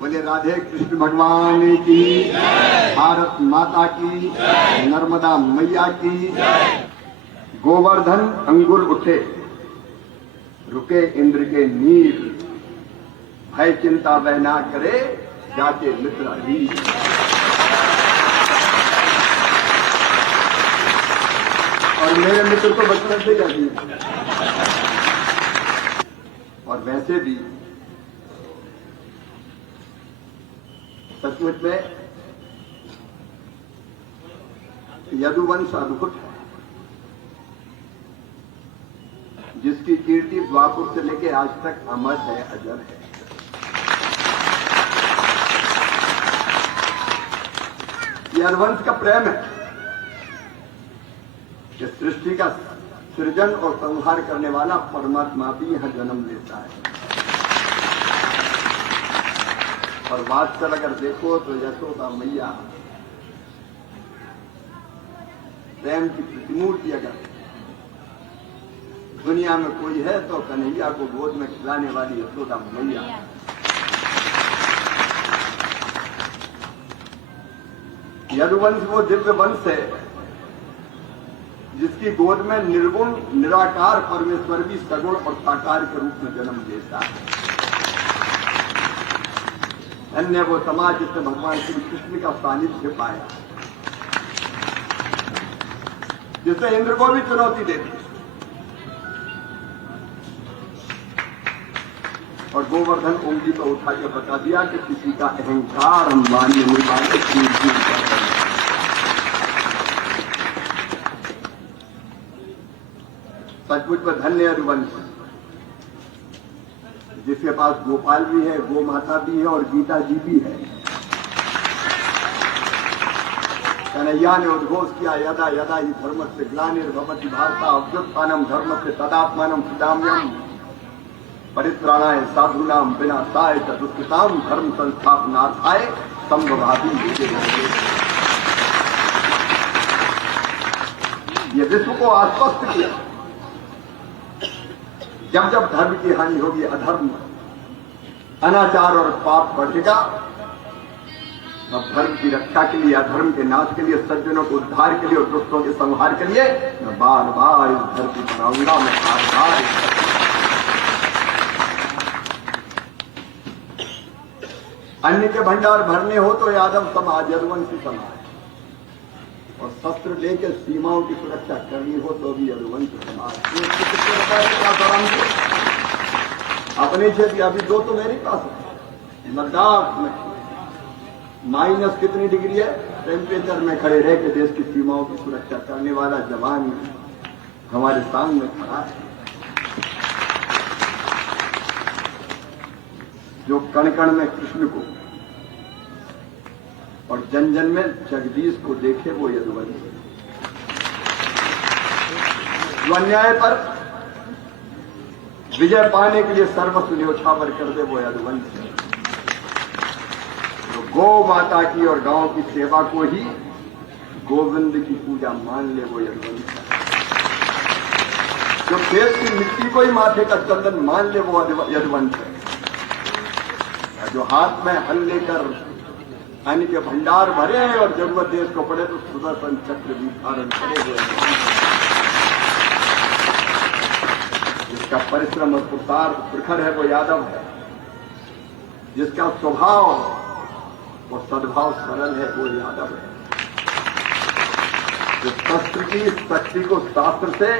बोले राधे कृष्ण भगवान की, भारत माता की, नर्मदा मैया की। गोवर्धन अंगुल उठे, रुके इंद्र के नीर, भय चिंता वह ना करे, जाके मित्र वीर। और मेरे मित्र तो बचपन से जाती है। और वैसे भी सचमुच में यदुवंश अद्भुत है, जिसकी कीर्ति द्वापुर से लेके आज तक अमर है, अजर है। यदुवंश का प्रेम है कि सृष्टि का सृजन और संहार करने वाला परमात्मा भी यहां जन्म लेता है। और वास्तव अगर देखो तो यशोदा मैया प्रेम की प्रतिमूर्ति अगर दुनिया में कोई है तो कन्हैया को गोद में खिलाने वाली यशोदा मैया। यदुवंश वो दिव्य वंश है जिसकी गोद में निर्गुण निराकार परमेश्वर भी सगुण और साकार के रूप में जन्म लेता है। धन्य वो समाज जिसने भगवान श्री कृष्ण का सानिध्य पाया, जिसने इंद्र को भी चुनौती दे दी। और गोवर्धन उंगली तो उठा के बता दिया कि किसी का अहंकार हम मानने नहीं पाएंगे। सचमुच में धन्य यदुवंश, जिसके पास गोपाल भी है, गो माता भी है और गीता जी भी है। कन्हैया ने उद्घोष किया, यदा यदा ही धर्म से ग्लानिर्भवति भारत अभ्युत्थानम धर्म से तदात्मानम सुदाम्यम परित्राणाय साधूनाम विनाशाय च दुष्कृताम धर्म संस्थापनार्थाय संभवादि। ये विश्व को आश्वस्त किया, जब जब धर्म की हानि होगी, अधर्म अनाचार और पाप बढ़ेगा, तब धर्म की रक्षा के लिए, अधर्म के नाश के लिए, सज्जनों के उद्धार के लिए और दुष्टों के संहार के लिए मैं बार बार इस धरती पर आऊंगा। मैं बार बार अन्न के भंडार भरने हो तो यादव समाज, यदुवंशी समाज, और शस्त्र लेकर सीमाओं की सुरक्षा करनी हो तो भी यदुवंश समाज। अपने क्षेत्र अभी दो तो मेरे पास है। लद्दाख में माइनस कितनी डिग्री है टेम्परेचर में खड़े रह के देश की सीमाओं की सुरक्षा करने वाला जवान हमारे सामने खड़ा है, जो कण कण में कृष्ण को और जन जन में जगदीश को देखे, वो यदुवंश। जो अन्याय पर विजय पाने के लिए सर्वस्व न्योछावर कर दे, वो यदुवंश। तो गौ माता की और गांव की सेवा को ही गोविंद की पूजा मान ले, वो यदुवंश। जो खेत की मिट्टी को ही माथे का चंदन मान ले, वो यदुवंश है। जो हाथ में हल लेकर अन्न के भंडार भरे हैं और जरूरत देश को पड़े तो सुदर्शन चक्र भी धारण करे हुए, जिसका परिश्रम और पुरुषार्थ प्रखर है, वो यादव है। जिसका स्वभाव और सद्भाव सरल है, वो यादव है। जो शस्त्र की शक्ति को शास्त्र से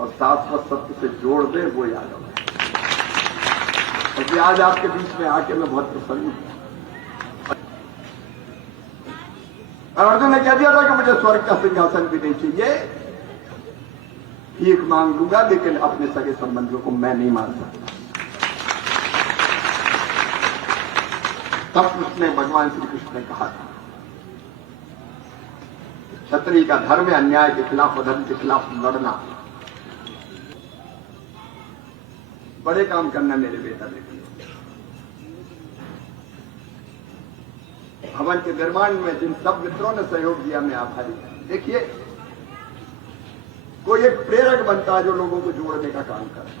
और शाश्वत सत्य से जोड़ दे, वो यादव है। क्योंकि आज आपके बीच में आके मैं बहुत प्रसन्न हूं। अर्जुन ने कह दिया था कि मुझे स्वर्ग का सिंहासन भी नहीं चाहिए, भीख मांग लूंगा, लेकिन अपने सगे संबंधियों को मैं नहीं मार सकता। तब उसने भगवान श्री कृष्ण ने कहा था, क्षत्रिय का धर्म है अन्याय के खिलाफ, अधर्म के खिलाफ लड़ना। बड़े काम करना मेरे बेटा बेटी। भवन के निर्माण में जिन सब मित्रों ने सहयोग दिया, मैं आभारी हूं। देखिए, कोई एक प्रेरक बनता है जो लोगों को जोड़ने का काम करता है।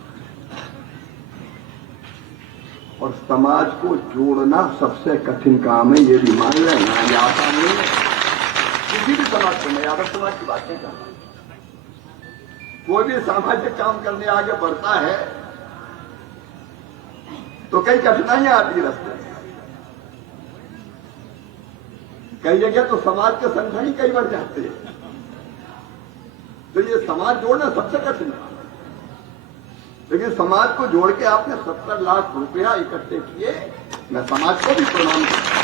और समाज को जोड़ना सबसे कठिन काम है, ये भी मान लेना। ये आसान नहीं है किसी भी समाज को। मैं यादव समाज की बात नहीं कर रहा। कोई भी सामाजिक काम करने आगे बढ़ता है तो कई कठिनाइयां आती रास्ते में। कई जगह तो समाज के संगठन ही कई बढ़ जाते हैं। तो ये समाज जोड़ना सबसे कठिन है। लेकिन समाज को जोड़ के आपने 70 लाख रुपया इकट्ठे किए। मैं समाज को भी प्रणाम करता हूं।